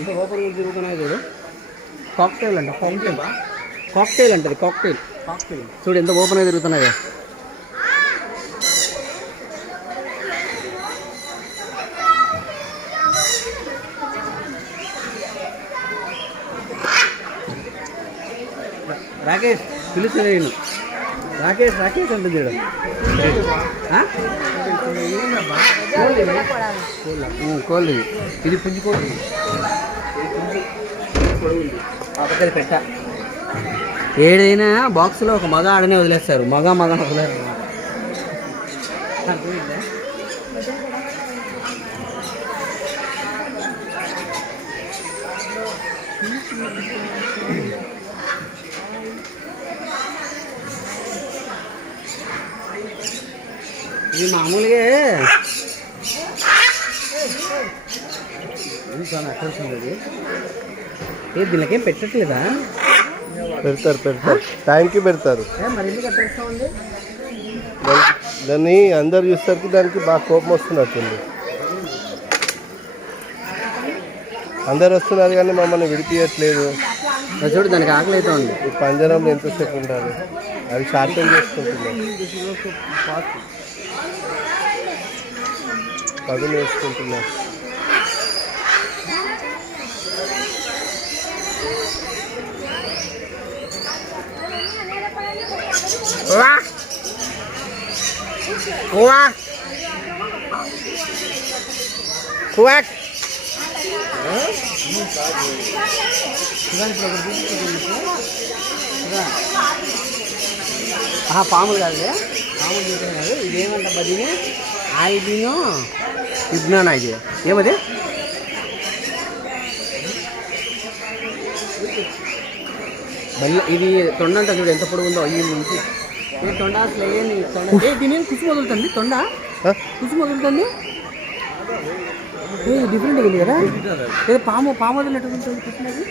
ఇంకా ఓపెన్ తిరుగుతున్నాయి చూడు. కాక్టైల్ అంట, కాక్టైల్ అంటది, కాక్టైల్. చూడు ఎంత ఓపెన్ అయి తిరుగుతున్నాయో. రాకేష్ పిలుస్తుంది నేను. రాకేష్ రాకేష్ అంటుంది చూడు. కోళ్ళు ఇది పుంజు కోళ్ళు. కాకపోతే పెట్ట ఏదైనా బాక్స్లో ఒక మగ ఆడనే వదిలేస్తారు, మగ వదిలేరు. ఇది మామూలుగా అట్టుంది. దీనికేం పెట్టట్లేదా? పెడతారు టైంకి పెడతారు. మరి ఎందుకు అట్లా ఉంది? దాన్ని అందరు చూసేసరికి దానికి బాగా కోపం వస్తున్నట్టుంది. అందరు వస్తున్నారు కానీ మమ్మల్ని విడిపించట్లేదు. చూడు దానికి ఆకలి అయితే ఉంది. ఈ పంజరంలో ఎంతసేపు ఉండాలి? అవి షార్టన్ చేసుకుంటున్నాయి, పదులు వేసుకుంటున్నాయి. పాములు కాదు, పాములు చూసాను కాదు. ఇదేమంట బదిని ఆయిదీనో విజ్ఞాన. ఇది ఏమది? ఇది తొండ అంట చూడు ఎంత పొడుగు ఉందో. అయ్యి నుంచి తొండ అసలు ఏంటి తొండ? దీని ఏం కుసు వదులుతుంది తొండ, కుసు వదులుతుంది. డిఫరెంట్గా ఉంది కదా. ఏదో పాము వదిలినట్టు ఉంటుంది కుసునది.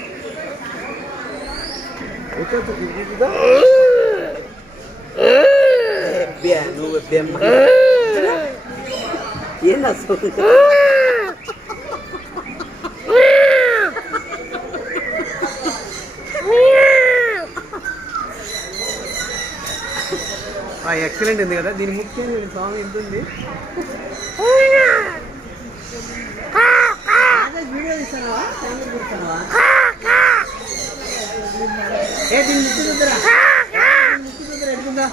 ఏంది అసలు? ఎక్సలెంట్ ఉంది కదా. దీని ముఖ్యంగా సాంగ్ ఎంత ఉంది. వీడియో ఇస్తానా? దీన్ని ముక్కు చూద్దరా, ఎడుతుందా?